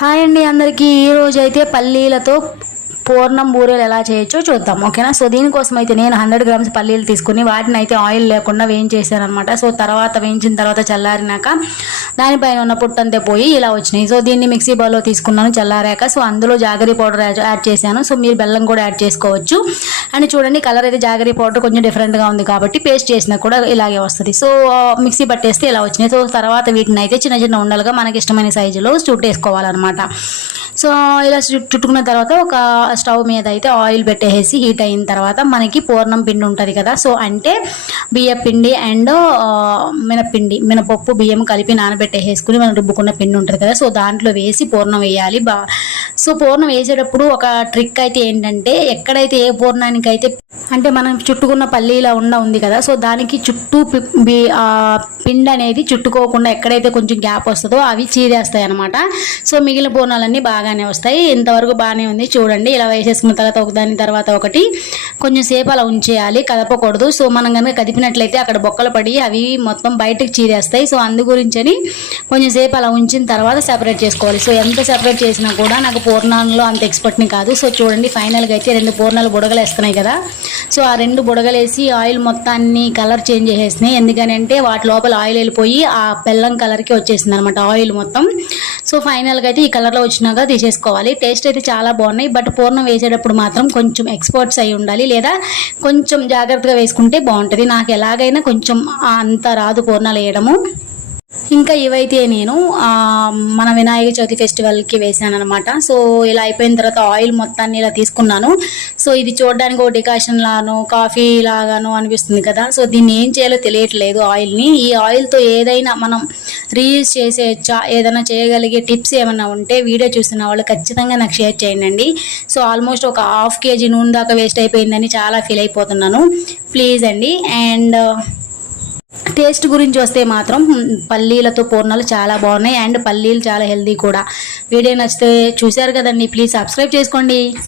Hi అండి అందరికీ. ఈరోజు అయితే పల్లీలతో పూర్ణం బూరెలు ఎలా చేయొచ్చో చూద్దాం ఓకేనా? సో దీనికోసం అయితే నేను హండ్రెడ్ గ్రామ్స్ పల్లీలు తీసుకుని వాటిని అయితే ఆయిల్ లేకుండా వేయించేసాను అనమాట సో తర్వాత వేయించిన తర్వాత చల్లారినాక దానిపైన ఉన్న పుట్టంతే పోయి ఇలా వచ్చినాయి. సో దీన్ని మిక్సీ బౌల్లో తీసుకున్నాను చల్లారాక. సో అందులో జాగరీ పౌడర్ యాడ్ చేశాను. సో మీరు బెల్లం కూడా యాడ్ చేసుకోవచ్చు. అండ్ చూడండి కలర్ అయితే జాగరీ పౌడర్ కొంచెం డిఫరెంట్గా ఉంది కాబట్టి పేస్ట్ చేసినా కూడా ఇలాగే వస్తుంది. సో మిక్సీ పట్టేస్తే ఇలా వచ్చినాయి. సో తర్వాత వీటిని అయితే చిన్న చిన్న ఉండలుగా మనకి ఇష్టమైన సైజులో చుట్టేసుకోవాలన్నమాట సో ఇలా చుట్టుకున్న తర్వాత ఒక స్టవ్ మీద అయితే ఆయిల్ పెట్టేసి హీట్ అయిన తర్వాత మనకి పూర్ణం పిండి ఉంటుంది కదా. సో అంటే బియ్య పిండి అండ్ మినపిండి మినపప్పు బియ్యం కలిపి నానబెట్టేసుకుని మనం రుబ్బుకున్న పిండి ఉంటుంది కదా. సో దాంట్లో వేసి పూర్ణం వేయాలి బా సో పూర్ణం వేసేటప్పుడు ఒక ట్రిక్ అయితే ఏంటంటే ఎక్కడైతే ఏ పూర్ణానికైతే అంటే మనం చుట్టుకున్న పల్లీల ఉండ ఉంది కదా. సో దానికి చుట్టూ పి- పిండి అనేది చుట్టుకోకుండా ఎక్కడైతే కొంచెం గ్యాప్ వస్తుందో అవి చీరేస్తాయి అనమాట సో మిగిలిన పూర్ణాలన్నీ బాగా బాగానే వస్తాయి. ఇంతవరకు బాగానే ఉంది. చూడండి ఇలా వేసేసుకున్న తర్వాత ఒకదాని తర్వాత ఒకటి. కొంచెం సేపు అలా ఉంచేయాలి. కదపకూడదు. సో మనం కనుక కదిపినట్లయితే అక్కడ బొక్కలు పడి అవి మొత్తం బయటకు చీరేస్తాయి. సో అందు గురించని కొంచెం సేపు అలా ఉంచిన తర్వాత సెపరేట్ చేసుకోవాలి. సో ఎంత సెపరేట్ చేసినా కూడా నాకు పూర్ణాలలో అంత ఎక్స్పర్ట్ని కాదు. సో చూడండి ఫైనల్గా అయితే రెండు పూర్ణాలు బుడగలు వేస్తున్నాయి కదా. సో ఆ రెండు బుడగలేసి ఆయిల్ మొత్తాన్ని కలర్ చేంజ్ చేసేసినాయి ఎందుకనంటే వాటి లోపల ఆయిల్ వెళ్ళిపోయి ఆ బెల్లం కలర్కి వచ్చేసింది అనమాట ఆయిల్ మొత్తం. సో ఫైనల్గా అయితే ఈ కలర్లో వచ్చినాక చేసుకోవాలి. టేస్ట్ అయితే చాలా బాగున్నాయి. బట్ పూర్ణం వేసేటప్పుడు మాత్రం కొంచెం ఎక్స్పర్ట్స్ అయి ఉండాలి. లేదా కొంచెం జాగ్రత్తగా వేసుకుంటే బాగుంటుంది. నాకు ఎలాగైనా కొంచెం అంత రాదు పూర్ణాలు వేయడము. ఇంకా ఇవైతే నేను మన వినాయక చవితి ఫెస్టివల్కి వేసాను అనమాట సో ఇలా అయిపోయిన తర్వాత ఆయిల్ మొత్తాన్ని ఇలా తీసుకున్నాను. సో ఇది చూడడానికి ఒక డికాషన్ లాను కాఫీ లాగాను అనిపిస్తుంది కదా. సో దీన్ని ఏం చేయాలో తెలియట్లేదు ఆయిల్ని. ఈ ఆయిల్తో ఏదైనా మనం రీయూజ్ చేసేయచ్చా ఏదైనా చేయగలిగే టిప్స్ ఏమైనా ఉంటే వీడియో చూస్తున్న వాళ్ళు ఖచ్చితంగా నాకు షేర్ చేయండి సో ఆల్మోస్ట్ ఒక హాఫ్ కేజీ నూనె దాకా వేస్ట్ అయిపోయిందని చాలా ఫీల్ అయిపోతున్నాను. ప్లీజ్ అండి. అండ్ టేస్ట్ గురించి వస్తే మాత్రం పల్లీలతో పూర్ణాలు చాలా బాగున్నాయి. అండ్ పల్లీలు చాలా హెల్దీ కూడా. వీడియో నచ్చితే చూశారు కదండి. ప్లీజ్ సబ్స్క్రైబ్ చేసుకోండి.